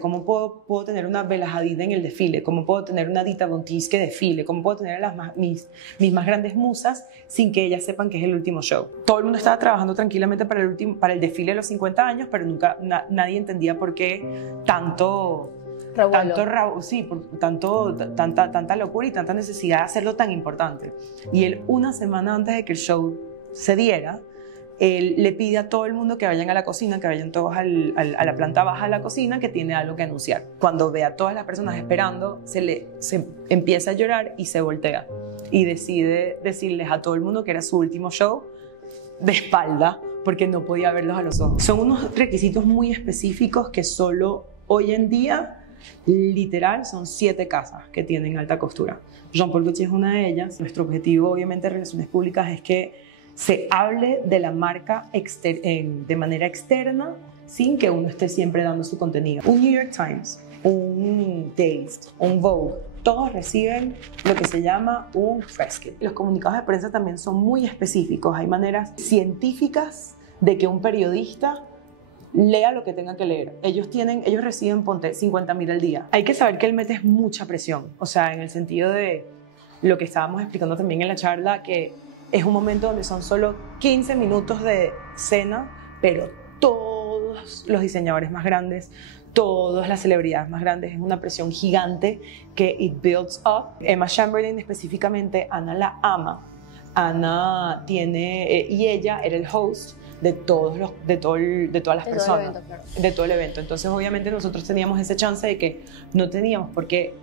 ¿Cómo puedo tener una Bella Hadid en el desfile? ¿Cómo puedo tener una Dita Von Teese que desfile? ¿Cómo puedo tener a mis más grandes musas sin que ellas sepan que es el último show? Todo el mundo estaba trabajando tranquilamente para el desfile de los 50 años, pero nunca nadie entendía por qué tanta locura y tanta necesidad de hacerlo tan importante. Y él, una semana antes de que el show se diera, él le pide a todo el mundo que vayan a la cocina, que vayan todos a la planta baja de la cocina, que tiene algo que anunciar. Cuando ve a todas las personas esperando, se empieza a llorar y se voltea y decide decirles a todo el mundo que era su último show de espalda, porque no podía verlos a los ojos. Son unos requisitos muy específicos que solo hoy en día, literal, son 7 casas que tienen alta costura. Jean Paul Gaultier es una de ellas. Nuestro objetivo, obviamente, de relaciones públicas es que se hable de la marca de manera externa sin que uno esté siempre dando su contenido. Un New York Times, un Dazed, un Vogue, todos reciben lo que se llama un press kit. Los comunicados de prensa también son muy específicos. Hay maneras científicas de que un periodista lea lo que tenga que leer. Ellos reciben, ponte, 50.000 al día. Hay que saber que él mete mucha presión, o sea, en el sentido de lo que estábamos explicando también en la charla, que es un momento donde son solo 15 minutos de cena, pero todos los diseñadores más grandes, todas las celebridades más grandes, es una presión gigante que it builds up. Emma Chamberlain específicamente, Ana la ama. Ana tiene, y ella era el host de todas las personas, evento, claro. De todo el evento. Entonces, obviamente, nosotros teníamos ese chance de que no teníamos por qué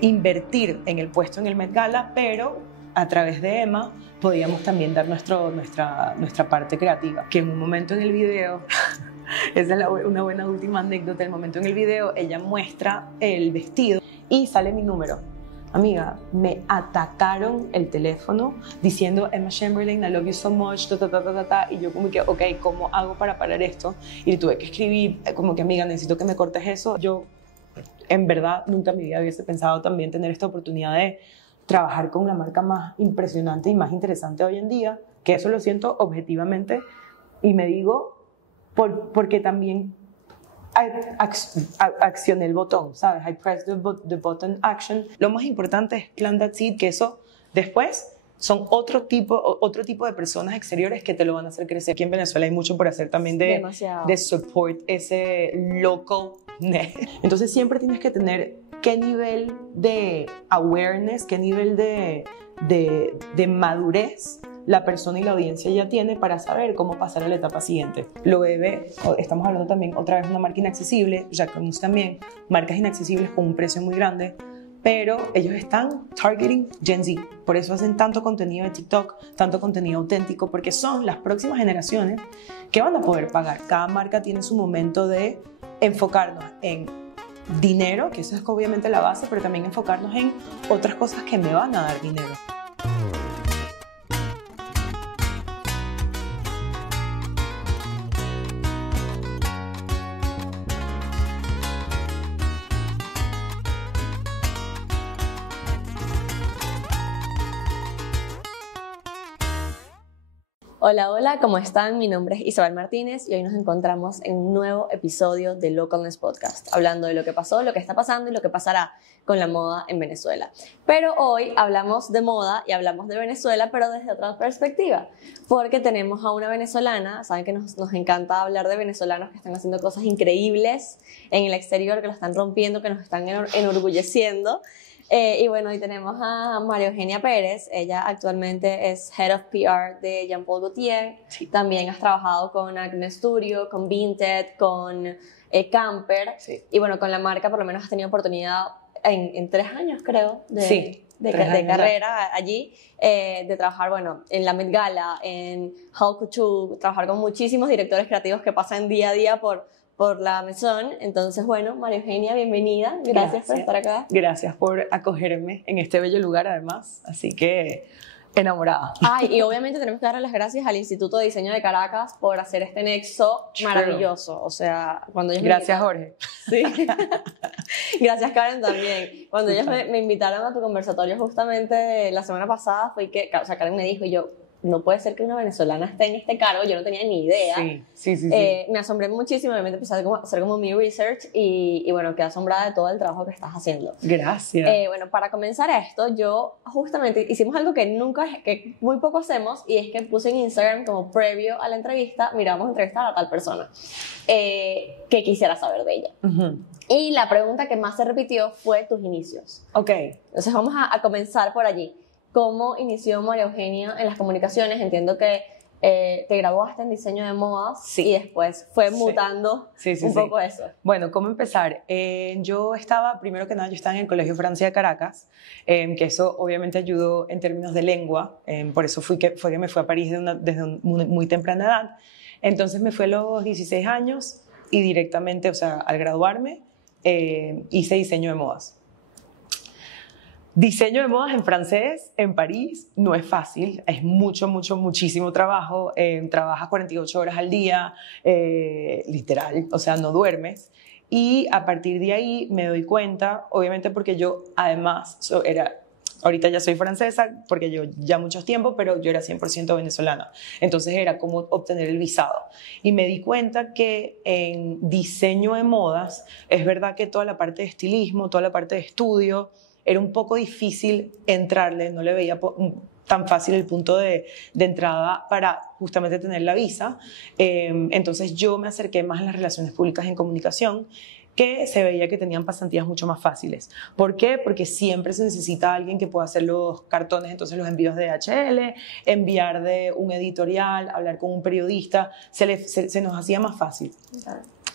invertir en el puesto en el Met Gala, pero a través de Emma podíamos también dar nuestra parte creativa, que en un momento en el video esa es una buena última anécdota. El momento en el video ella muestra el vestido y sale mi número. Amiga, me atacaron el teléfono diciendo Emma Chamberlain, I love you so much, y yo como que, ok, ¿cómo hago para parar esto? Y tuve que escribir como que, amiga, necesito que me cortes eso. Yo, en verdad, nunca en mi vida hubiese pensado también tener esta oportunidad de trabajar con la marca más impresionante y más interesante hoy en día, que eso lo siento objetivamente y me digo porque también accioné el botón, ¿sabes? I pressed the button action. Lo más importante es Plant That Seed, que eso después son otro tipo de personas exteriores que te lo van a hacer crecer. Aquí en Venezuela hay mucho por hacer también de support ese local. Entonces siempre tienes que tener qué nivel de awareness, qué nivel de madurez la persona y la audiencia ya tiene para saber cómo pasar a la etapa siguiente. Loewe, estamos hablando también otra vez de una marca inaccesible, Jacquemus también, marcas inaccesibles con un precio muy grande, pero ellos están targeting Gen Z. Por eso hacen tanto contenido de TikTok, tanto contenido auténtico, porque son las próximas generaciones que van a poder pagar. Cada marca tiene su momento de enfocarnos en dinero, que eso es obviamente la base, pero también enfocarnos en otras cosas que me van a dar dinero. Hola, hola, ¿cómo están? Mi nombre es Isabel Martínez y hoy nos encontramos en un nuevo episodio de Localness Podcast, hablando de lo que pasó, lo que está pasando y lo que pasará con la moda en Venezuela. Pero hoy hablamos de moda y hablamos de Venezuela, pero desde otra perspectiva, porque tenemos a una venezolana. Saben que nos encanta hablar de venezolanos que están haciendo cosas increíbles en el exterior, que lo están rompiendo, que nos están enorgulleciendo. Y bueno, hoy tenemos a María Eugenia Pérez. Ella actualmente es Head of PR de Jean Paul Gaultier. Sí. También has trabajado con Acne Studio, con Vinted, con Camper. Sí. Y bueno, con la marca por lo menos has tenido oportunidad en 3 años, creo, sí, de carrera allí, de trabajar, bueno, en la Met Gala, en Haute Couture, trabajar con muchísimos directores creativos que pasan día a día por la Maison. Entonces, bueno, María Eugenia, bienvenida. Gracias por estar acá. Gracias por acogerme en este bello lugar, además. Así que, enamorada. Ay, y obviamente tenemos que darle las gracias al Instituto de Diseño de Caracas por hacer este nexo maravilloso. O sea, cuando ellos Gracias, Jorge. Sí. Gracias, Karen, también. Cuando ellos me invitaron a tu conversatorio justamente la semana pasada, fue que, o sea, Karen me dijo, y yo, no puede ser que una venezolana esté en este cargo, yo no tenía ni idea. Sí. Me asombré muchísimo, obviamente empecé a hacer como mi research y bueno, quedé asombrada de todo el trabajo que estás haciendo. Gracias. Bueno, para comenzar esto, yo justamente hicimos algo que muy poco hacemos, y es que puse en Instagram como previo a la entrevista, mira, vamos a entrevistar a tal persona, que quisiera saber de ella. Y la pregunta que más se repitió fue tus inicios. Ok. Entonces vamos a comenzar por allí. ¿Cómo inició María Eugenia en las comunicaciones? Entiendo que te graduaste en diseño de modas y después fue mutando un poco eso. Bueno, ¿cómo empezar? Yo estaba, primero que nada, yo estaba en el Colegio Francia de Caracas, que eso obviamente ayudó en términos de lengua, por eso fue que me fui a París desde muy temprana edad. Entonces me fui a los 16 años y directamente, o sea, al graduarme, hice diseño de modas. Diseño de modas en francés, en París, no es fácil, es muchísimo trabajo, trabajas 48 horas al día, literal, o sea, no duermes. Y a partir de ahí me doy cuenta, obviamente porque yo además ahorita ya soy francesa, porque yo ya mucho tiempo, pero yo era 100% venezolana. Entonces era como obtener el visado. Y me di cuenta que en diseño de modas, es verdad que toda la parte de estilismo, toda la parte de estudio, era un poco difícil entrarle, no le veía tan fácil el punto de entrada para justamente tener la visa. Entonces yo me acerqué más a las relaciones públicas en comunicación, que se veía que tenían pasantías mucho más fáciles. ¿Por qué? Porque siempre se necesita alguien que pueda hacer los cartones, entonces los envíos de DHL, enviar de un editorial, hablar con un periodista, se nos hacía más fácil.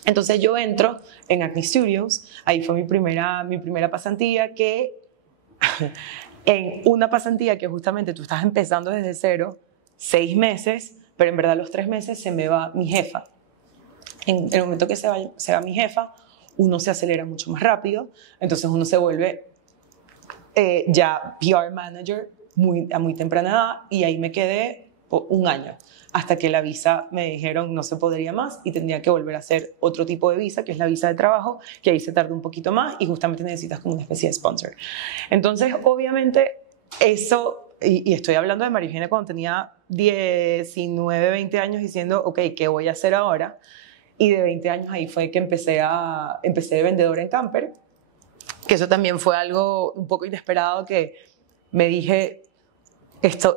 Entonces yo entro en Acne Studios, ahí fue mi primera pasantía, que en una pasantía que justamente tú estás empezando desde cero, 6 meses, pero en verdad los 3 meses se me va mi jefa. En el momento que se va mi jefa, uno se acelera mucho más rápido, entonces uno se vuelve ya PR manager a muy temprana edad, y ahí me quedé por 1 año, hasta que la visa me dijeron no se podría más y tendría que volver a hacer otro tipo de visa, que es la visa de trabajo, que ahí se tarda un poquito más y justamente necesitas como una especie de sponsor. Entonces, obviamente, eso, y estoy hablando de María Eugenia cuando tenía 19, 20 años, diciendo, ok, ¿qué voy a hacer ahora? Y de 20 años ahí fue que empecé de vendedora en Camper, que eso también fue algo un poco inesperado, que me dije,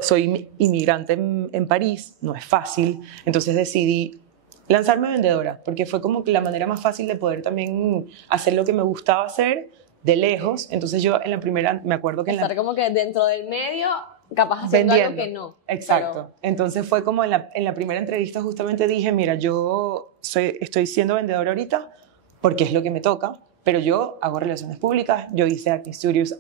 soy inmigrante en París, no es fácil, entonces decidí lanzarme vendedora, porque fue como que la manera más fácil de poder también hacer lo que me gustaba hacer de lejos. Entonces yo en la primera, me acuerdo que estar como que dentro del medio, capaz haciendo algo que no. Exacto. Pero... Entonces fue como en la primera entrevista justamente dije, mira, yo estoy siendo vendedora ahorita porque es lo que me toca, pero yo hago relaciones públicas. Yo hice Acne Studios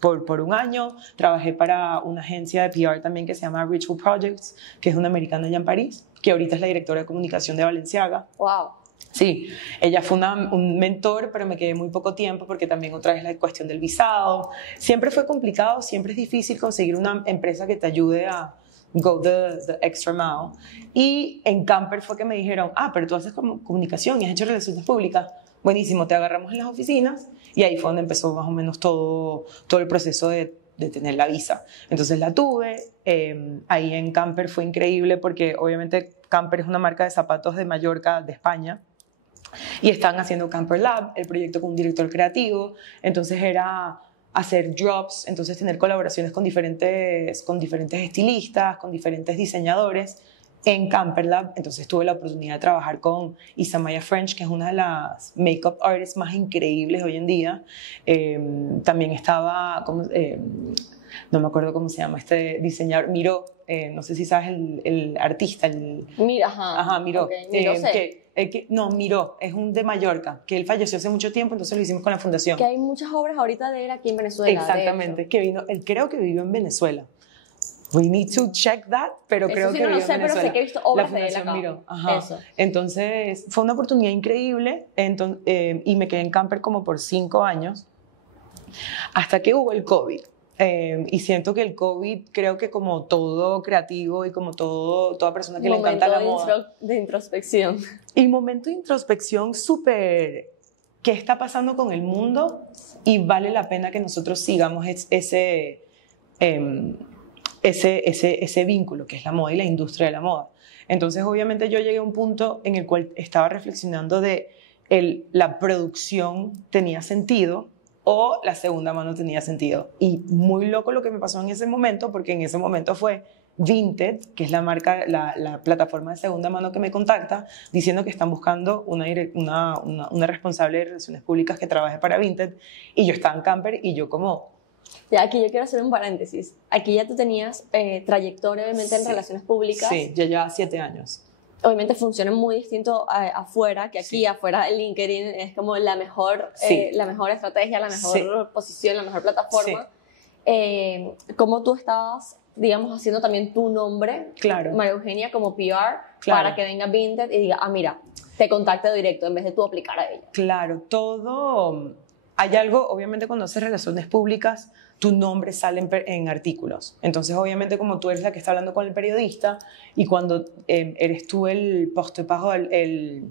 por 1 año, trabajé para una agencia de PR también que se llama Ritual Projects, que es una americana allá en París, que ahorita es la directora de comunicación de Balenciaga. ¡Wow! Sí, ella fue un mentor, pero me quedé muy poco tiempo porque también otra vez la cuestión del visado. Siempre fue complicado, siempre es difícil conseguir una empresa que te ayude a go the extra mile. Y en Camper fue que me dijeron, pero tú haces comunicación y has hecho relaciones públicas. Buenísimo, te agarramos en las oficinas, y ahí fue donde empezó más o menos todo el proceso de tener la visa. Entonces la tuve, ahí en Camper fue increíble porque obviamente Camper es una marca de zapatos de Mallorca, de España, y están haciendo Camper Lab, el proyecto con un director creativo. Entonces era hacer drops, entonces tener colaboraciones con diferentes estilistas, con diferentes diseñadores en Camper Lab. Entonces tuve la oportunidad de trabajar con Isamaya French, que es una de las make-up artists más increíbles hoy en día. También estaba, no me acuerdo cómo se llama este diseñador, Miró, no sé si sabes el artista. Miró. Okay. Miró, es un de Mallorca, que él falleció hace mucho tiempo, entonces lo hicimos con la fundación. Que hay muchas obras ahorita de él aquí en Venezuela. Exactamente, él creo que vivió en Venezuela. We need to check that, pero eso creo sí que no lo sé, pero sé que he visto obras de él acá. Miró. Entonces fue una oportunidad increíble, y me quedé en Camper como por 5 años, hasta que hubo el COVID. Y siento que el COVID, creo que como todo creativo y como toda persona que le encanta la moda. De introspección. Y momento de introspección súper, ¿qué está pasando con el mundo? Y vale la pena que nosotros sigamos ese vínculo que es la moda y la industria de la moda. Entonces, obviamente, yo llegué a un punto en el cual estaba reflexionando de la producción tenía sentido o la segunda mano tenía sentido. Y muy loco lo que me pasó en ese momento, porque en ese momento fue Vinted, que es la marca, la plataforma de segunda mano que me contacta, diciendo que están buscando una responsable de relaciones públicas que trabaje para Vinted, y yo estaba en Camper y yo como... Ya, aquí yo quiero hacer un paréntesis. Aquí ya tú tenías trayectoria, obviamente, en relaciones públicas. Sí, ya lleva 7 años. Obviamente funciona muy distinto afuera, que aquí. Sí. Afuera LinkedIn es como la mejor estrategia, la mejor posición, la mejor plataforma. Sí. ¿Cómo tú estabas, digamos, haciendo también tu nombre, claro, María Eugenia, como PR, claro, para que venga Vinted y diga, mira, te contacte directo en vez de tú aplicar a ella? Claro, todo... Hay algo, obviamente, cuando haces relaciones públicas, tu nombre sale en artículos. Entonces, obviamente, como tú eres la que está hablando con el periodista y cuando eres tú el porte-parole, el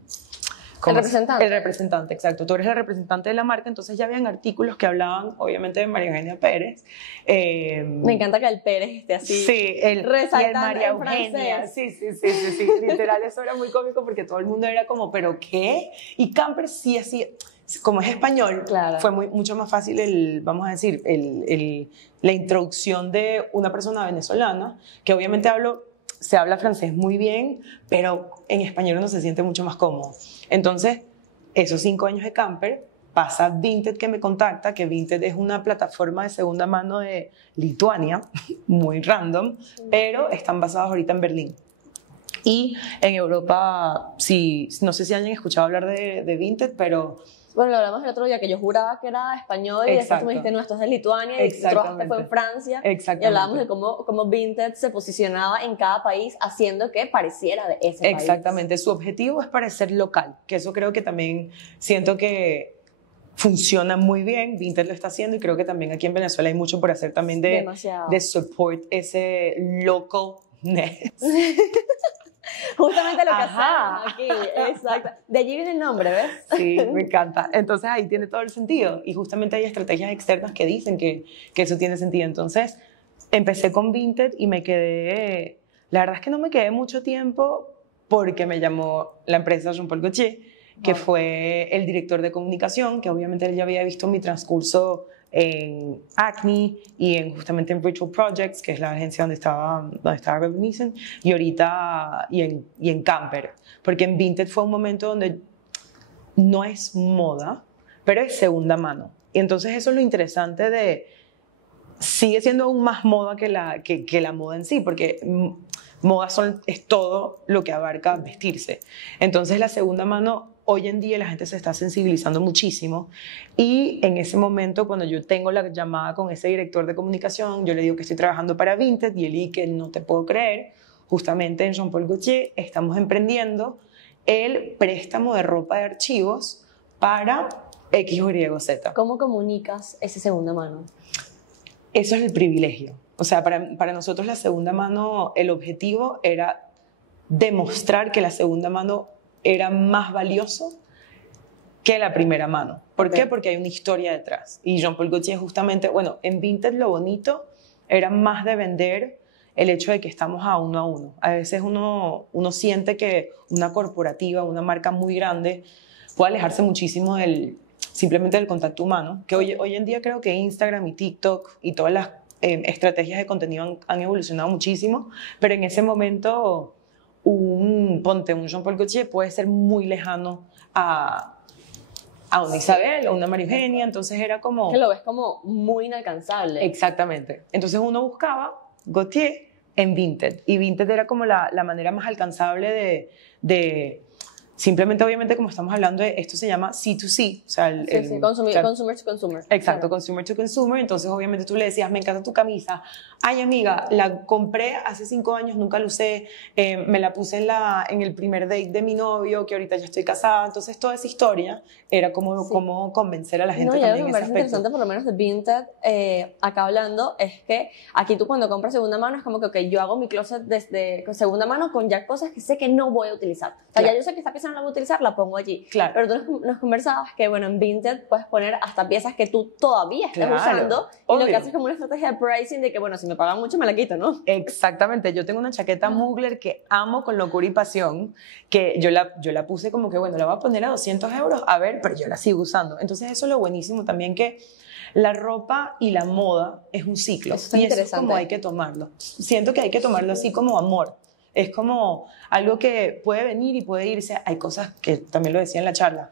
representante. El representante, exacto. Tú eres el representante de la marca, entonces ya habían artículos que hablaban, obviamente, de María Eugenia Pérez. Me encanta que el Pérez esté así. Sí, el María en Eugenia. francés. Sí. Literal, eso era muy cómico porque todo el mundo era como, ¿pero qué? Y Camper sí así... Como es español, claro, fue mucho más fácil vamos a decir, la introducción de una persona venezolana, que obviamente se habla francés muy bien, pero en español uno se siente mucho más cómodo. Entonces, esos 5 años de Camper, pasa Vinted que me contacta, que Vinted es una plataforma de segunda mano de Lituania, muy random, pero están basados ahorita en Berlín. Y en Europa, sí, no sé si hayan escuchado hablar de Vinted, pero... Bueno, lo hablamos el otro día, que yo juraba que era español y después tú me dijiste, no, esto es de Lituania y tú trabajaste fue en Francia. Exactamente. Y hablábamos de cómo Vinted se posicionaba en cada país haciendo que pareciera de ese país. Exactamente. Su objetivo es parecer local, que eso creo que también siento que funciona muy bien. Vinted lo está haciendo y creo que también aquí en Venezuela hay mucho por hacer también de support ese localness. Justamente lo que hacemos aquí, exacto. De allí viene el nombre, ¿ves? Sí, me encanta. Entonces ahí tiene todo el sentido. Y justamente hay estrategias externas que dicen que eso tiene sentido. Entonces empecé con Vinted y me quedé... La verdad es que no me quedé mucho tiempo porque me llamó la empresa Jean-Paul Gaultier, que fue el director de comunicación, que obviamente él ya había visto mi transcurso en Acne y justamente en Virtual Projects, que es la agencia donde estaba Reminiscent, y ahorita y en Camper, porque en Vinted fue un momento donde no es moda, pero es segunda mano. Y entonces eso es lo interesante sigue siendo aún más moda que la moda en sí, porque moda es todo lo que abarca vestirse. Entonces la segunda mano, hoy en día la gente se está sensibilizando muchísimo y en ese momento cuando yo tengo la llamada con ese director de comunicación, yo le digo que estoy trabajando para Vinted y él dice que no te puedo creer, justamente en Jean-Paul Gaultier estamos emprendiendo el préstamo de ropa de archivos para X, Y o Z. ¿Cómo comunicas esa segunda mano? Eso es el privilegio. O sea, para nosotros la segunda mano, el objetivo era demostrar que la segunda mano era más valioso que la primera mano. ¿Por qué? Porque hay una historia detrás. Y Jean-Paul Gaultier justamente, bueno, en Vinted lo bonito era más de vender el hecho de que estamos a uno. A veces uno siente que una corporativa, una marca muy grande puede alejarse muchísimo simplemente del contacto humano, que hoy en día creo que Instagram y TikTok y todas las estrategias de contenido han evolucionado muchísimo, pero en ese momento un Jean-Paul Gaultier puede ser muy lejano a una Isabel o una María Eugenia, entonces era como... Que lo ves como muy inalcanzable. Exactamente. Entonces uno buscaba Gaultier en Vinted, y Vinted era como la manera más alcanzable de simplemente, obviamente, como estamos hablando de esto, se llama C2C, o sea, consumer to consumer. Exacto, claro. Consumer to consumer. Entonces, obviamente, tú le decías, me encanta tu camisa. Ay, amiga, la compré hace 5 años, nunca la usé, me la puse en el primer date de mi novio, que ahorita ya estoy casada. Entonces, toda esa historia era como convencer a la gente también en ese aspecto. Interesante, por lo menos de Vinted, acá hablando, es que aquí tú cuando compras segunda mano es como que, yo hago mi closet desde segunda mano con ya cosas que sé que no voy a utilizar. O sea, ya yo sé que esta pieza no la voy a utilizar, la pongo allí. Claro. Pero tú nos conversabas que, bueno, en Vinted puedes poner hasta piezas que tú todavía estés Claro, usando, y obvio. lo que haces es como una estrategia de pricing de que, bueno, si me pagan mucho me la quito, ¿no? Exactamente, yo tengo una chaqueta Mugler que amo con locura y pasión, que yo la puse como que, bueno, la voy a poner a 200 euros, a ver, pero yo la sigo usando. Entonces eso es lo buenísimo también, que la ropa y la moda es un ciclo, Eso está y eso es interesante. como hay que tomarlo. Siento que hay que tomarlo así como amor. Es como algo que puede venir y puede irse. Hay cosas que también lo decía en la charla.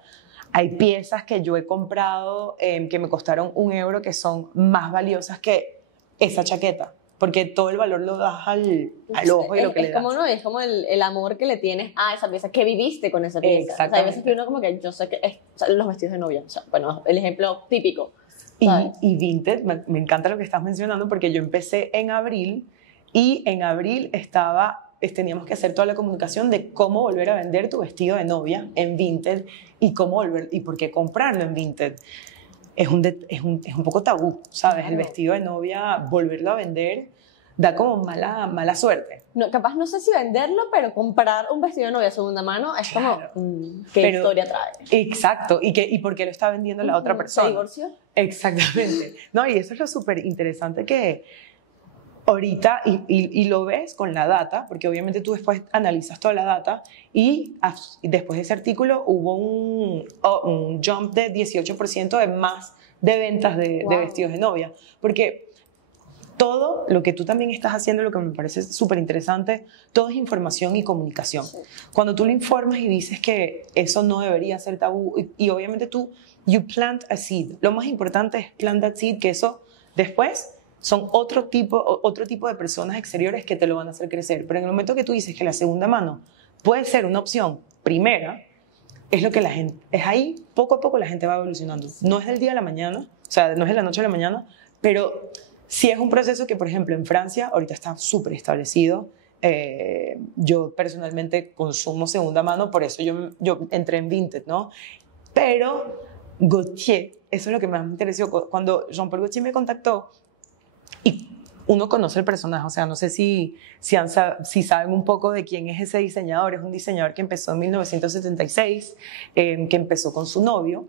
Hay piezas que yo he comprado que me costaron 1 euro, que son más valiosas que esa chaqueta, porque todo el valor lo das al ojo y lo que le Es das. como, no, es como el amor que le tienes a esa pieza, que viviste con esa pieza. O sea, hay Exactamente. veces que uno como que, yo sé que o sea, los vestidos de novia, o sea, bueno, el ejemplo típico. Y, ¿sabes? y Vinted, me encanta lo que estás mencionando, porque yo empecé en abril, y en abril teníamos que hacer toda la comunicación de cómo volver a vender tu vestido de novia en Vinted, y cómo volver, y por qué comprarlo en Vinted. Es un poco tabú, ¿sabes? Claro. El vestido de novia, volverlo a vender, da como mala suerte. No, capaz no sé si venderlo, pero comprar un vestido de novia de segunda mano es Claro. como, ¿qué Pero- historia trae? Exacto, y por qué lo está vendiendo la otra ¿Se persona. divorció? Exactamente. No, y eso es lo súper interesante, que ahorita, y lo ves con la data, porque obviamente tú después analizas toda la data, y después de ese artículo hubo un jump de 18% de más de ventas de Wow. vestidos de novia. Porque todo lo que tú también estás haciendo, lo que me parece súper interesante, todo es información y comunicación. Sí. Cuando tú le informas y dices que eso no debería ser tabú, y obviamente you plant a seed. Lo más importante es plant that seed, que eso después son otro tipo de personas exteriores que te lo van a hacer crecer. Pero en el momento que tú dices que la segunda mano puede ser una opción primera, es lo que la gente, es ahí, poco a poco la gente va evolucionando. No es del día a la mañana, o sea, no es de la noche a la mañana, pero sí es un proceso que, por ejemplo, en Francia ahorita está súper establecido. Yo personalmente consumo segunda mano, por eso yo entré en Vinted, ¿no? Pero Gaultier, eso es lo que más me interesó. Cuando Jean-Paul Gaultier me contactó, y uno conoce el personaje, o sea, no sé si saben un poco de quién es ese diseñador. Es un diseñador que empezó en 1976, que empezó con su novio,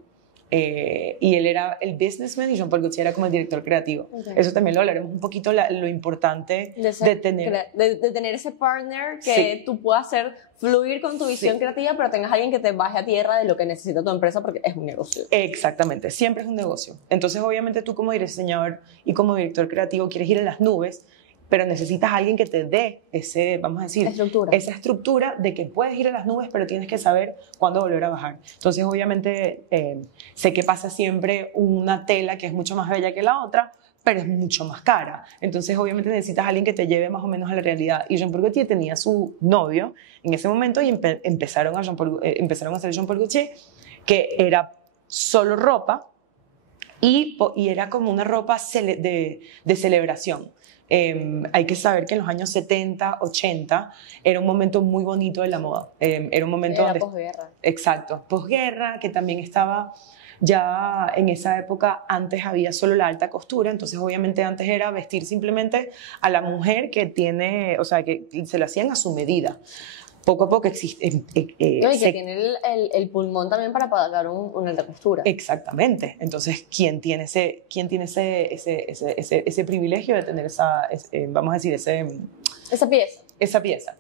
y él era el businessman y Jean-Paul Gaultier era como el director creativo. Okay. Eso también lo hablaremos un poquito, lo importante de tener. De tener ese partner que Sí. tú puedas hacer fluir con tu visión Sí. creativa, pero tengas alguien que te baje a tierra de lo que necesita tu empresa, porque es un negocio. Exactamente, siempre es un negocio. Entonces, obviamente, tú como diseñador y como director creativo quieres ir en las nubes, pero necesitas a alguien que te dé vamos a decir, esa estructura de que puedes ir a las nubes, pero tienes que saber cuándo volver a bajar. Entonces, obviamente, sé que pasa siempre una tela que es mucho más bella que la otra, pero es mucho más cara. Entonces, obviamente, necesitas a alguien que te lleve más o menos a la realidad. Y Jean-Paul Gaultier tenía su novio en ese momento, y empezaron a hacer Jean-Paul Gaultier, que era solo ropa, y era como una ropa de celebración. Hay que saber que en los años 70, 80 era un momento muy bonito de la moda. Era un momento Era donde... posguerra. Exacto, posguerra, que también estaba ya en esa época. Antes había solo la alta costura, entonces obviamente antes era vestir simplemente a la mujer que tiene, o sea, que se lo hacían a su medida. Poco a poco existe... No, y que tiene el pulmón también para pagar una alta costura. Exactamente. Entonces, ¿quién tiene ese privilegio de tener vamos a decir, Esa pieza. pieza?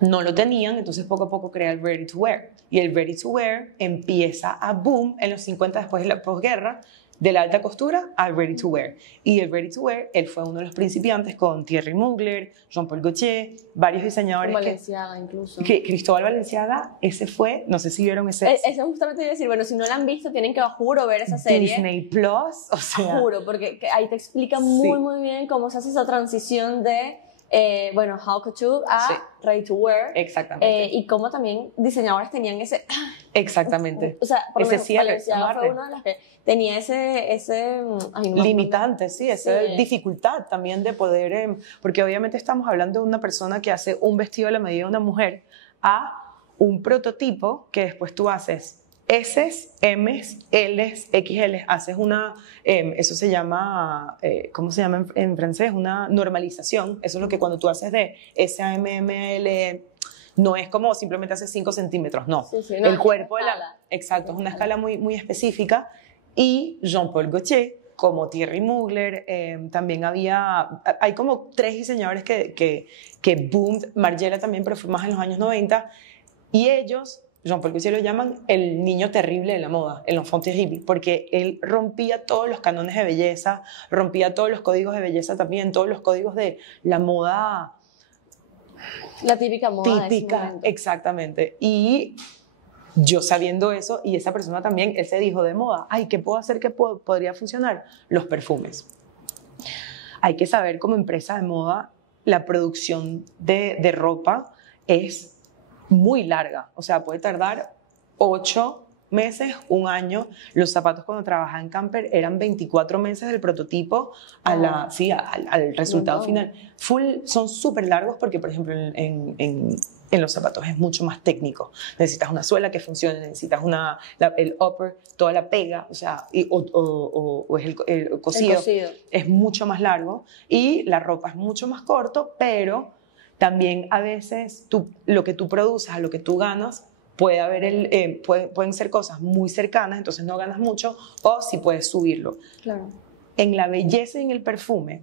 No lo tenían, entonces poco a poco crea el ready to wear. Y el ready to wear empieza a boom en los 50, después de la posguerra, de la alta costura al ready to wear. Y el ready to wear, él fue uno de los principiantes con Thierry Mugler, Jean-Paul Gaultier, varios diseñadores. Valenciaga incluso. Cristóbal Valenciaga, ese fue, no sé si vieron ese. Eso justamente iba a decir, bueno, si no la han visto, tienen que, juro, ver esa serie. Disney Plus, o sea. Juro, porque ahí te explica muy bien cómo se hace esa transición de, bueno, haute couture a ready to wear. Exactamente. Y cómo también diseñadores tenían ese... Exactamente. O sea, por lo ese menos cierre, Valenciaga fue una de las que tenía ese limitante, sí, esa dificultad también de poder, porque obviamente estamos hablando de una persona que hace un vestido a la medida de una mujer, a un prototipo que después tú haces S, M, L, XL, haces eso se llama, ¿cómo se llama en francés? Una normalización. Eso es lo que cuando tú haces de S a M, M, L, No es como simplemente hace 5 centímetros, no. Sí, sí, no, El cuerpo es una escala. Exacto, es una escala muy, muy específica. Y Jean-Paul Gaultier, como Thierry Mugler, también hay como 3 diseñadores que boom, Margiela también, pero fue más en los años 90, y ellos, Jean-Paul Gaultier lo llaman el niño terrible de la moda, el enfant terrible, porque él rompía todos los cánones de belleza, rompía todos los códigos de belleza también, todos los códigos de la moda La típica moda de ese típica, momento. exactamente. Y yo sabiendo eso, y esa persona también, él se dijo de moda, ay, ¿qué puedo hacer que podría funcionar? Los perfumes. Hay que saber como empresa de moda, la producción de ropa es muy larga, o sea, puede tardar 8 meses, 1 año. Los zapatos cuando trabajaba en Camper eran 24 meses del prototipo al resultado final. Son súper largos porque, por ejemplo, en los zapatos es mucho más técnico. Necesitas una suela que funcione, necesitas el upper, toda la pega, o sea, o es el cosido. El cosido. Es mucho más largo y la ropa es mucho más corto, pero también a veces lo que tú produces, a lo que tú ganas, pueden ser cosas muy cercanas, entonces no ganas mucho, o si puedes subirlo. Claro. En la belleza y en el perfume,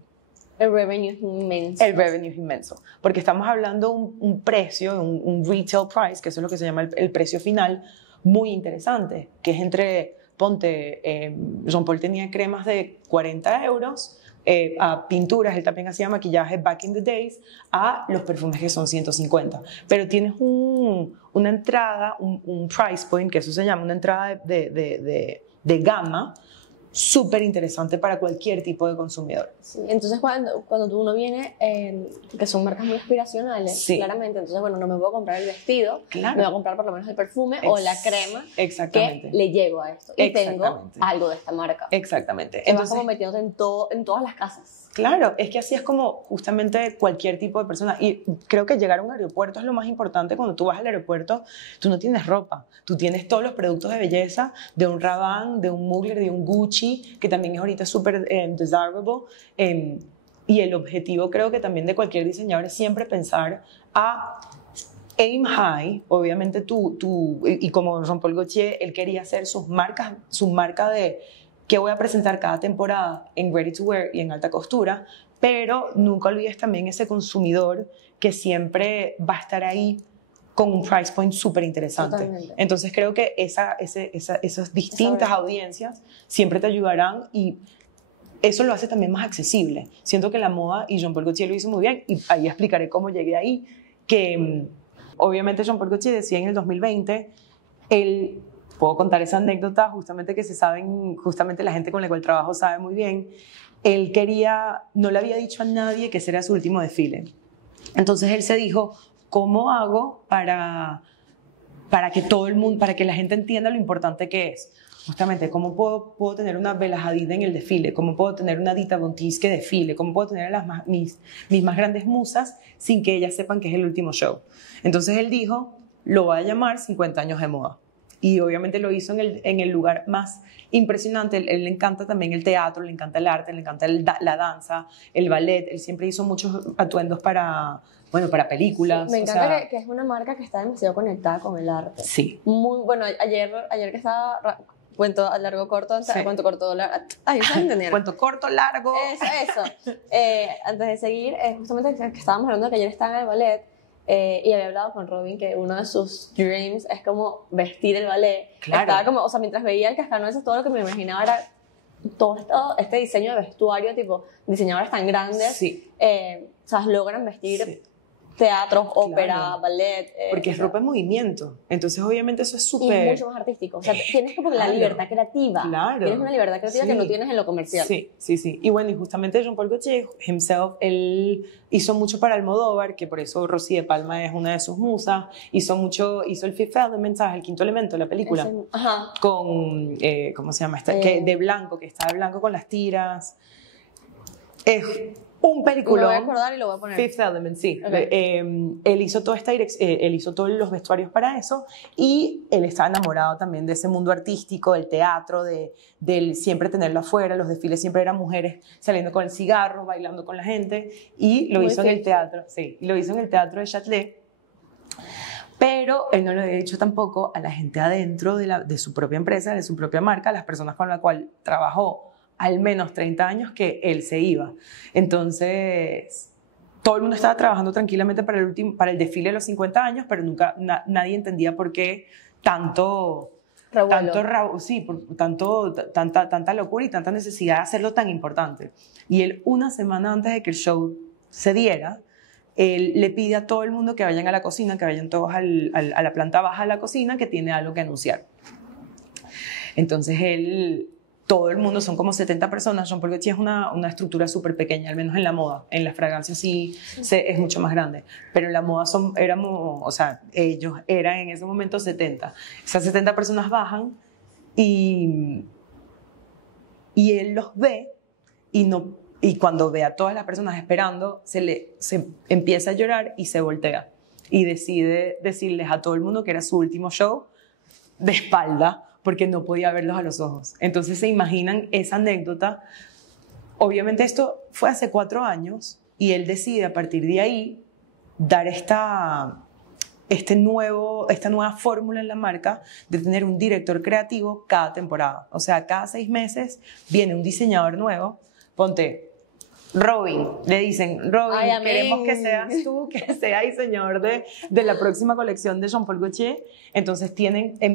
El revenue es inmenso. el revenue es inmenso, porque estamos hablando un precio, un retail price, que eso es lo que se llama el precio final, muy interesante, que es ponte, Jean-Paul tenía cremas de 40 euros, a pinturas, él también hacía maquillaje back in the days, a los perfumes que son 150. Pero tienes una entrada, un price point, que eso se llama una entrada de gama, súper interesante para cualquier tipo de consumidor. Sí, entonces cuando uno viene, que son marcas muy aspiracionales, Sí. claramente, entonces bueno, no me voy a comprar el vestido, Claro. me voy a comprar por lo menos el perfume o la crema Exactamente. que le llego a esto. Y tengo Exactamente. algo de esta marca. Exactamente. Que vas como metiéndote en todas las casas. Claro, es que así es como justamente cualquier tipo de persona. Y creo que llegar a un aeropuerto es lo más importante. Cuando tú vas al aeropuerto, tú no tienes ropa. Tú tienes todos los productos de belleza de un Rabanne, de un Mugler, de un Gucci, que también es ahorita súper desirable. Y el objetivo creo que también de cualquier diseñador es siempre pensar a aim high. Obviamente y como Jean-Paul Gaultier, él quería hacer su marca de que voy a presentar cada temporada en ready to wear y en alta costura, pero nunca olvides también ese consumidor que siempre va a estar ahí con un price point súper interesante. Totalmente. Entonces creo que esas distintas audiencias siempre te ayudarán y eso lo hace también más accesible. Siento que la moda, y Jean-Paul Gaultier lo hizo muy bien, y ahí explicaré cómo llegué ahí, que obviamente Jean-Paul Gaultier decía en el 2020, puedo contar esa anécdota justamente que justamente la gente con la cual trabajo sabe muy bien, él no le había dicho a nadie que ese era su último desfile. Entonces él se dijo, ¿cómo hago para que todo el mundo, para que la gente entienda lo importante que es? Justamente, ¿cómo puedo tener una Bella Hadid en el desfile? ¿Cómo puedo tener una Dita Von Teese que desfile? ¿Cómo puedo tener a mis más grandes musas sin que ellas sepan que es el último show? Entonces él dijo, lo voy a llamar 50 años de moda. Y obviamente lo hizo en el lugar más impresionante. Él le encanta también el teatro, le encanta el arte, le encanta la danza, el ballet. Él siempre hizo muchos atuendos para películas. Me encanta que es una marca que está demasiado conectada con el arte. Sí. Muy, bueno, ayer que estaba... Cuento largo, corto, Sí. cuento corto, largo. Ay, ¿estás entendiendo? Cuento corto, largo. Eso. Antes de seguir, justamente que estábamos hablando de que ayer estaba en el ballet y había hablado con Robin que uno de sus dreams es como vestir el ballet. Claro. Estaba como, o sea, mientras veía el cascanueces, todo lo que me imaginaba era todo este diseño de vestuario, tipo diseñadores tan grandes, Sí. ¿sabes? Logran vestir Sí. teatros, ópera, Claro. ballet. Porque es ropa en movimiento. Entonces, obviamente, eso es Y súper... mucho más artístico. O sea, tienes como la Claro. libertad creativa. Claro. Tienes una libertad creativa Sí. que no tienes en lo comercial. Sí. Y bueno, y justamente Jean-Paul Gaultier himself, él hizo mucho para Almodóvar, que por eso Rosy de Palma es una de sus musas. Hizo el Fifth Element, ¿sabes? El quinto elemento, la película. Ajá. Con, ¿cómo se llama? De blanco, que está de blanco con las tiras. Es un Me peliculón. voy a acordar y lo voy a poner. Fifth Element, sí. Okay. Él hizo él hizo todos los vestuarios para eso y él estaba enamorado también de ese mundo artístico, del teatro, del siempre tenerlo afuera. Los desfiles siempre eran mujeres saliendo con el cigarro, bailando con la gente y lo Muy hizo en el fit. teatro, sí, y lo hizo en el teatro de Châtelet. pero él no le había dicho tampoco a la gente adentro de su propia empresa, de su propia marca, a las personas con las cuales trabajó al menos 30 años, que él se iba. Entonces, todo el mundo estaba trabajando tranquilamente para el desfile de los 50 años, pero nunca nadie entendía por qué tanto tanta locura y tanta necesidad de hacerlo tan importante. Y él, una semana antes de que el show se diera, él le pide a todo el mundo que vayan a la cocina, que vayan todos a la planta baja de la cocina, que tiene algo que anunciar. Entonces todo el mundo, son como 70 personas. Jean Paul Gaultier es una estructura súper pequeña, al menos en la moda. En la fragancia sí es mucho más grande, pero en la moda ellos eran en ese momento 70. Esas 70 personas bajan y él los ve y cuando ve a todas las personas esperando, se empieza a llorar y se voltea y decide decirles a todo el mundo que era su último show de espalda, porque no podía verlos a los ojos. Entonces se imaginan esa anécdota. Obviamente esto fue hace 4 años y él decide a partir de ahí dar esta nueva fórmula en la marca de tener un director creativo cada temporada. O sea, cada 6 meses viene un diseñador nuevo. Ponte Robin, le dicen, Robin, queremos que seas tú, que sea diseñador de la próxima colección de Jean Paul Gaultier. Entonces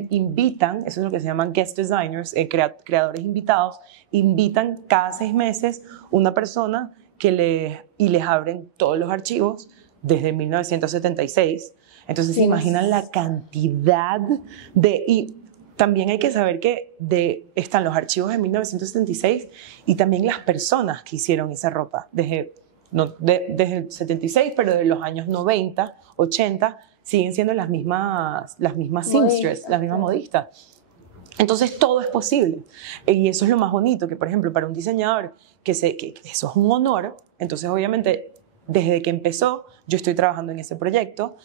invitan, eso es lo que se llaman guest designers, creadores invitados, invitan cada 6 meses una persona les abren todos los archivos desde 1976. Entonces se imaginan la cantidad y también hay que saber que están los archivos de 1976 y también las personas que hicieron esa ropa. Desde el 76, pero de los años 90, 80, siguen siendo las mismas seamstress, las mismas modistas. Entonces todo es posible. Y eso es lo más bonito, que por ejemplo para un diseñador, que eso es un honor. Entonces obviamente desde que empezó, yo estoy trabajando en ese proyecto.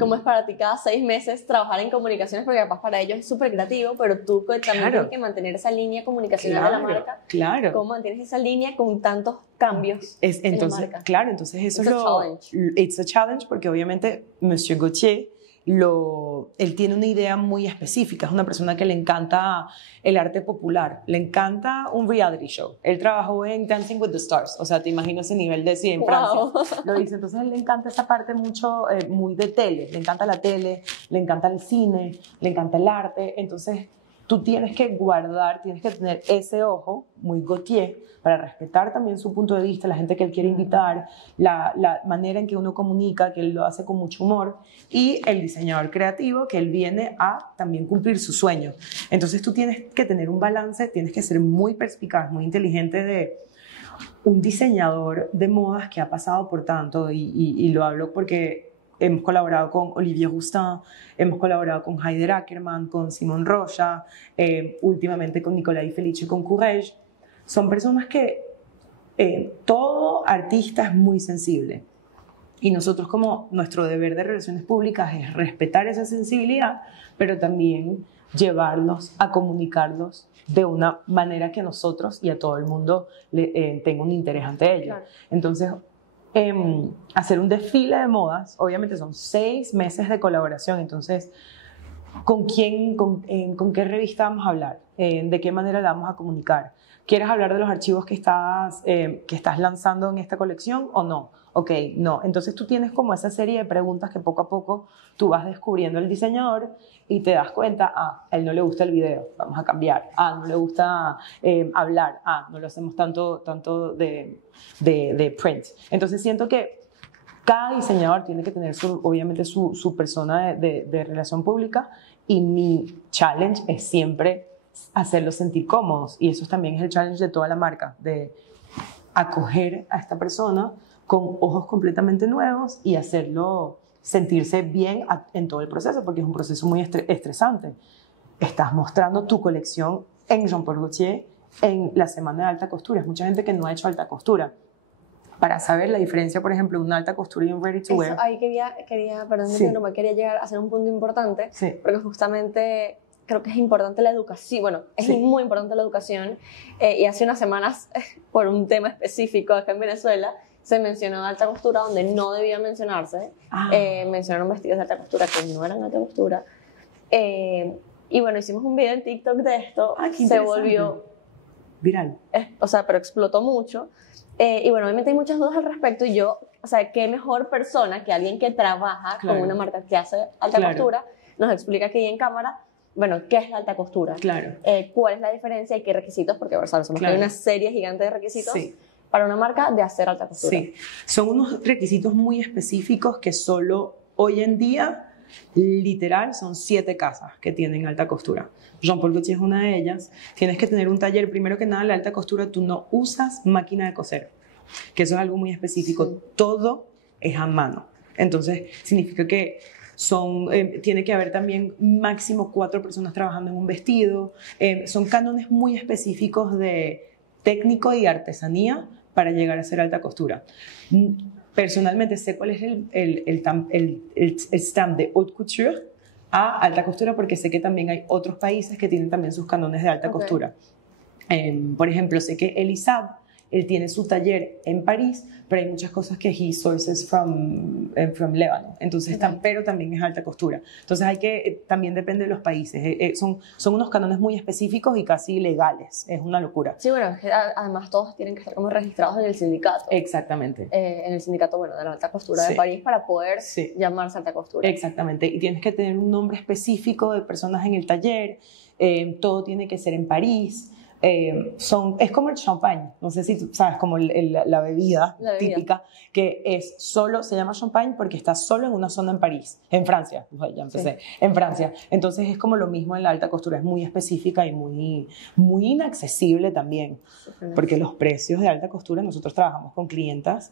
¿Cómo es para ti cada 6 meses trabajar en comunicaciones? Porque capaz para ellos es súper creativo, pero tú también tienes que mantener esa línea comunicacional de la marca. Claro. ¿Cómo mantienes esa línea con tantos cambios en la marca? Claro, entonces eso es challenge. It's a challenge, porque obviamente Monsieur Gaultier, él tiene una idea muy específica. Es una persona que le encanta el arte popular, le encanta un reality show. Él trabajó en Dancing with the Stars, o sea, te imagino ese nivel de en Francia. Lo dice. Entonces, a él le encanta esa parte mucho, muy de tele. Le encanta la tele, le encanta el cine, le encanta el arte. Entonces, tú tienes que tienes que tener ese ojo muy Gaultier para respetar también su punto de vista, la gente que él quiere invitar, la manera en que uno comunica, que él lo hace con mucho humor, y el diseñador creativo, que él viene a también cumplir su sueño. Entonces tú tienes que tener un balance, tienes que ser muy perspicaz, muy inteligente de un diseñador de modas que ha pasado por tanto, y lo hablo porque hemos colaborado con Olivier Rousteing, hemos colaborado con Haider Ackermann, con Simon Rocha, últimamente con Nicolai Felice y con Courrèges. Son personas que todo artista es muy sensible. Y nosotros, como nuestro deber de relaciones públicas es respetar esa sensibilidad, pero también llevarlos a comunicarlos de una manera que nosotros y a todo el mundo tenga un interés ante ello. Claro. Entonces, hacer un desfile de modas, obviamente son 6 meses de colaboración. Entonces, ¿con qué revista vamos a hablar? ¿De qué manera la vamos a comunicar? ¿Quieres hablar de los archivos que estás lanzando en esta colección o no? Ok, no. Entonces tú tienes como esa serie de preguntas que poco a poco tú vas descubriendo el diseñador y te das cuenta, a él no le gusta el video, vamos a cambiar. No le gusta hablar, no lo hacemos tanto de print. Entonces siento que cada diseñador tiene que tener obviamente su persona de relación pública, y mi challenge es siempre hacerlos sentir cómodos, y eso también es el challenge de toda la marca, de acoger a esta persona con ojos completamente nuevos y hacerlo sentirse bien en todo el proceso, porque es un proceso muy estresante. Estás mostrando tu colección en Jean Paul Gaultier en la semana de alta costura. Es mucha gente que no ha hecho alta costura. Para saber la diferencia, por ejemplo, una alta costura y un ready to wear. Eso, ahí quería llegar a hacer un punto importante, porque justamente creo que es importante la educación. Bueno, es muy importante la educación. Y hace unas semanas, por un tema específico acá en Venezuela, se mencionó alta costura donde no debía mencionarse. Mencionaron vestidos de alta costura que no eran alta costura. Y bueno, hicimos un video en TikTok de esto. Se volvió viral. O sea, pero explotó mucho. Y bueno, obviamente hay muchas dudas al respecto. Y yo, o sea, qué mejor persona que alguien que trabaja con una marca que hace alta costura nos explica aquí en cámara, bueno, qué es la alta costura, cuál es la diferencia y qué requisitos, porque sabemos que hay una serie gigante de requisitos para una marca de hacer alta costura. Sí, son unos requisitos muy específicos que solo hoy en día, literal, son 7 casas que tienen alta costura. Jean Paul Gaultier es una de ellas. Tienes que tener un taller. Primero que nada, la alta costura, tú no usas máquina de coser, que eso es algo muy específico. Todo es a mano. Entonces, significa que tiene que haber también máximo 4 personas trabajando en un vestido. Son cánones muy específicos de técnico y artesanía para llegar a ser alta costura. Personalmente sé cuál es el stamp de haute couture a alta costura, porque sé que también hay otros países que tienen también sus cánones de alta costura. Por ejemplo, sé que Elisab, él tiene su taller en París, pero hay muchas cosas que he sources from Lebanon. Entonces, pero también es alta costura. Entonces, también depende de los países. Son unos cánones muy específicos y casi legales. Es una locura. Sí, bueno, es que además todos tienen que estar como registrados en el sindicato. Exactamente. En el sindicato, bueno, de la alta costura de París para poder llamarse alta costura. Exactamente. Y tienes que tener un nombre específico de personas en el taller. Todo tiene que ser en París. Es como el champagne, no sé si tú sabes, como la bebida típica, que se llama champagne porque está solo en una zona en París, en Francia, ya empecé, en Francia. Entonces es como lo mismo en la alta costura, es muy específica y muy, muy inaccesible también, porque los precios de alta costura, nosotros trabajamos con clientas,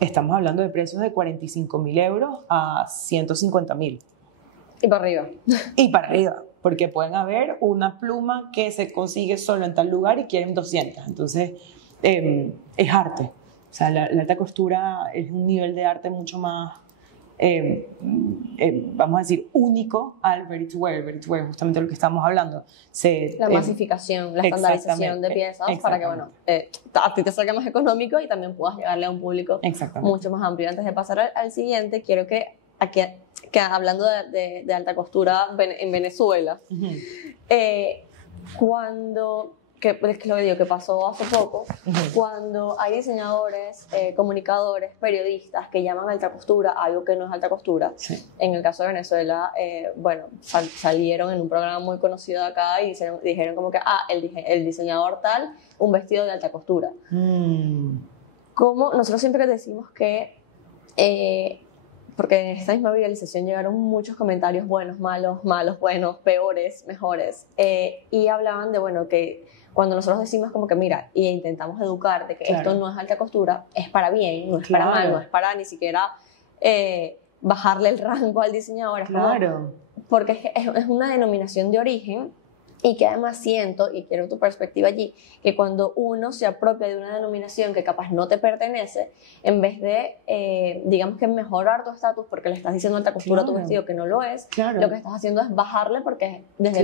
estamos hablando de precios de 45.000 euros a 150.000. Y para arriba. Y para arriba, porque pueden haber una pluma que se consigue solo en tal lugar y quieren 200. Entonces, es arte. O sea, la alta costura es un nivel de arte mucho más, vamos a decir, único al ready to wear. Ready to wear, justamente lo que estamos hablando. La masificación, la estandarización de piezas para que, bueno, a ti te salga más económico y también puedas llegarle a un público mucho más amplio. Antes de pasar al siguiente, quiero que hablando de alta costura en Venezuela, es lo que digo, que pasó hace poco, cuando hay diseñadores, comunicadores, periodistas que llaman alta costura algo que no es alta costura. En el caso de Venezuela, bueno, salieron en un programa muy conocido de acá y dijeron como que, el diseñador tal, un vestido de alta costura. Como nosotros siempre decimos que porque en esta misma viralización llegaron muchos comentarios buenos, malos, buenos, peores, mejores, y hablaban de, bueno, que cuando nosotros decimos como que mira, y intentamos educar de que esto no es alta costura, es para bien, no es para mal, no es para ni siquiera bajarle el rango al diseñador, porque es una denominación de origen. Y que además siento, y quiero tu perspectiva allí, que cuando uno se apropia de una denominación que capaz no te pertenece, en vez de, digamos que mejorar tu estatus porque le estás diciendo alta costura a tu vestido que no lo es, lo que estás haciendo es bajarle porque desde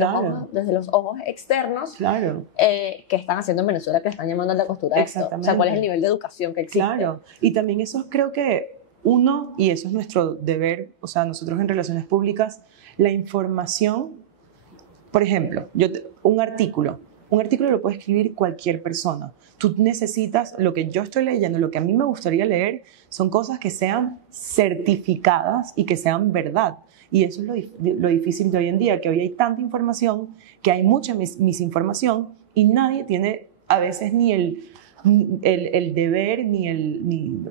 los ojos externos que están haciendo en Venezuela, que le están llamando alta costura esto. O sea, ¿cuál es el nivel de educación que existe? Y también eso creo que y eso es nuestro deber, o sea, nosotros en relaciones públicas, la información. Por ejemplo, un artículo lo puede escribir cualquier persona. Tú necesitas, lo que yo estoy leyendo, lo que a mí me gustaría leer, son cosas que sean certificadas y que sean verdad. Y eso es lo difícil de hoy en día, que hoy hay tanta información, que hay mucha misinformación y nadie tiene a veces ni el deber,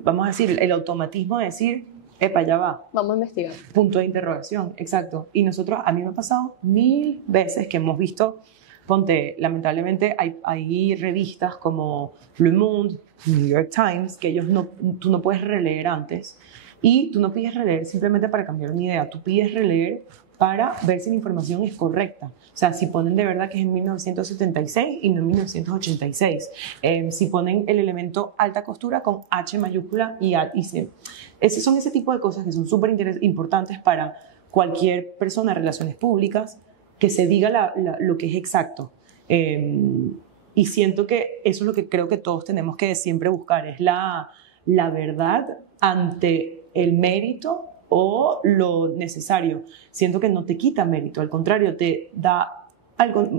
vamos a decir, el automatismo de decir, epa, ya va. Vamos a investigar. Punto de interrogación, exacto. Y a mí me ha pasado 1000 veces que hemos visto, lamentablemente hay revistas como Le Monde, New York Times, que tú no puedes releer antes. Y tú no pides releer simplemente para cambiar una idea, tú pides releer para ver si la información es correcta. O sea, si ponen de verdad que es en 1976 y no en 1986. Si ponen el elemento alta costura con H mayúscula y C. Son ese tipo de cosas que son súper importantes para cualquier persona en relaciones públicas, que se diga lo que es exacto. Y siento que eso es lo que creo que todos tenemos que siempre buscar, es la verdad ante el mérito o lo necesario. Siento que no te quita mérito, al contrario, te da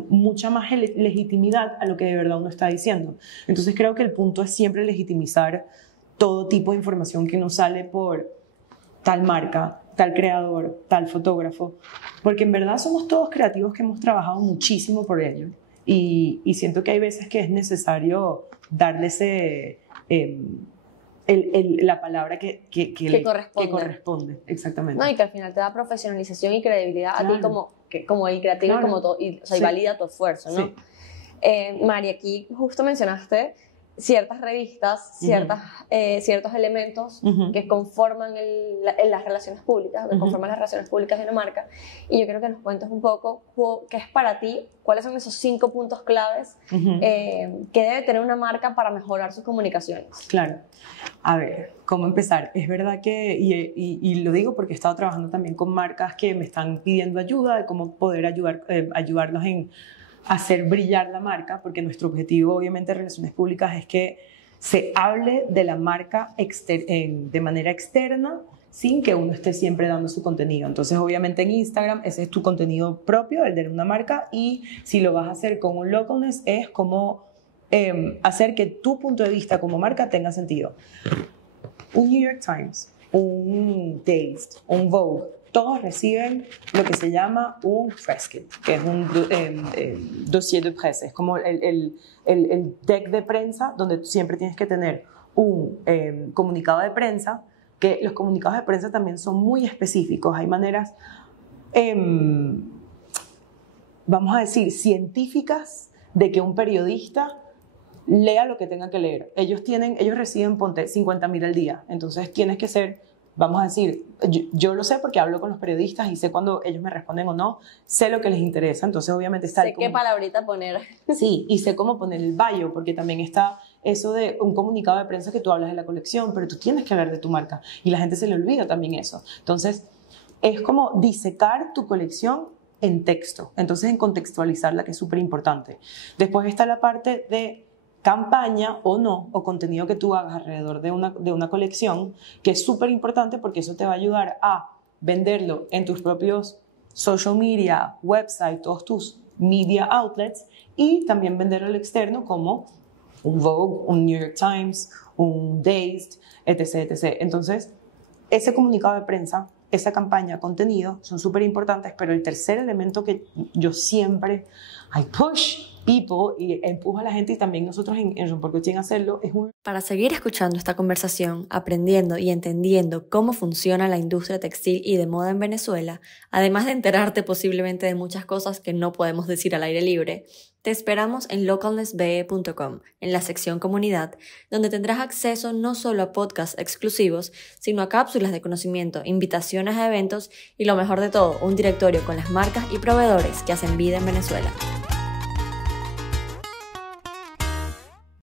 mucha más legitimidad a lo que de verdad uno está diciendo. Entonces creo que el punto es siempre legitimizar todo tipo de información que nos sale por tal marca, tal creador, tal fotógrafo, porque en verdad somos todos creativos que hemos trabajado muchísimo por ello y siento que hay veces que es necesario darle la palabra que corresponde, exactamente. No, y que al final te da profesionalización y credibilidad a ti como el creativo, Claro. como todo, y valida tu esfuerzo, ¿no? Sí. Mari, aquí justo mencionaste ciertas revistas, ciertos elementos que conforman las relaciones públicas, que conforman las relaciones públicas de una marca. Y yo quiero que nos cuentes un poco qué es para ti, cuáles son esos 5 puntos claves que debe tener una marca para mejorar sus comunicaciones. Claro. A ver, ¿cómo empezar? Es verdad que, y lo digo porque he estado trabajando también con marcas que me están pidiendo ayuda de cómo poder ayudarlos en hacer brillar la marca, porque nuestro objetivo obviamente de relaciones públicas es que se hable de la marca de manera externa sin que uno esté siempre dando su contenido. Entonces obviamente en Instagram ese es tu contenido propio, el de una marca, y si lo vas a hacer con un localness es como hacer que tu punto de vista como marca tenga sentido. Un New York Times, un Dazed, un Vogue, todos reciben lo que se llama un press kit, que es un dossier de presse, es como el deck de prensa donde tú siempre tienes que tener un comunicado de prensa, que los comunicados de prensa también son muy específicos, hay maneras, vamos a decir, científicas de que un periodista lea lo que tenga que leer. Ellos reciben, ponte, 50.000 al día, entonces tienes que ser, vamos a decir, yo lo sé porque hablo con los periodistas y sé cuando ellos me responden o no, sé lo que les interesa, entonces obviamente está... Sé qué palabrita poner. Sí, y sé cómo poner el bio, porque también está eso de un comunicado de prensa que tú hablas de la colección, pero tú tienes que hablar de tu marca y la gente se le olvida también eso. Entonces, es como disecar tu colección en texto, entonces en contextualizarla, que es súper importante. Después está la parte de campaña o no, o contenido que tú hagas alrededor de una colección, que es súper importante porque eso te va a ayudar a venderlo en tus propios social media, website, todos tus media outlets, y también venderlo al externo como un Vogue, un New York Times, un Dazed, etc., etc. Entonces, ese comunicado de prensa, esa campaña, contenido, son súper importantes, pero el tercer elemento que yo siempre, I push people y empujo a la gente, y también nosotros en Romper Coaching hacerlo, es un... Para seguir escuchando esta conversación, aprendiendo y entendiendo cómo funciona la industria textil y de moda en Venezuela, además de enterarte posiblemente de muchas cosas que no podemos decir al aire libre, te esperamos en localnessbe.com, en la sección comunidad, donde tendrás acceso no solo a podcasts exclusivos, sino a cápsulas de conocimiento, invitaciones a eventos y lo mejor de todo, un directorio con las marcas y proveedores que hacen vida en Venezuela.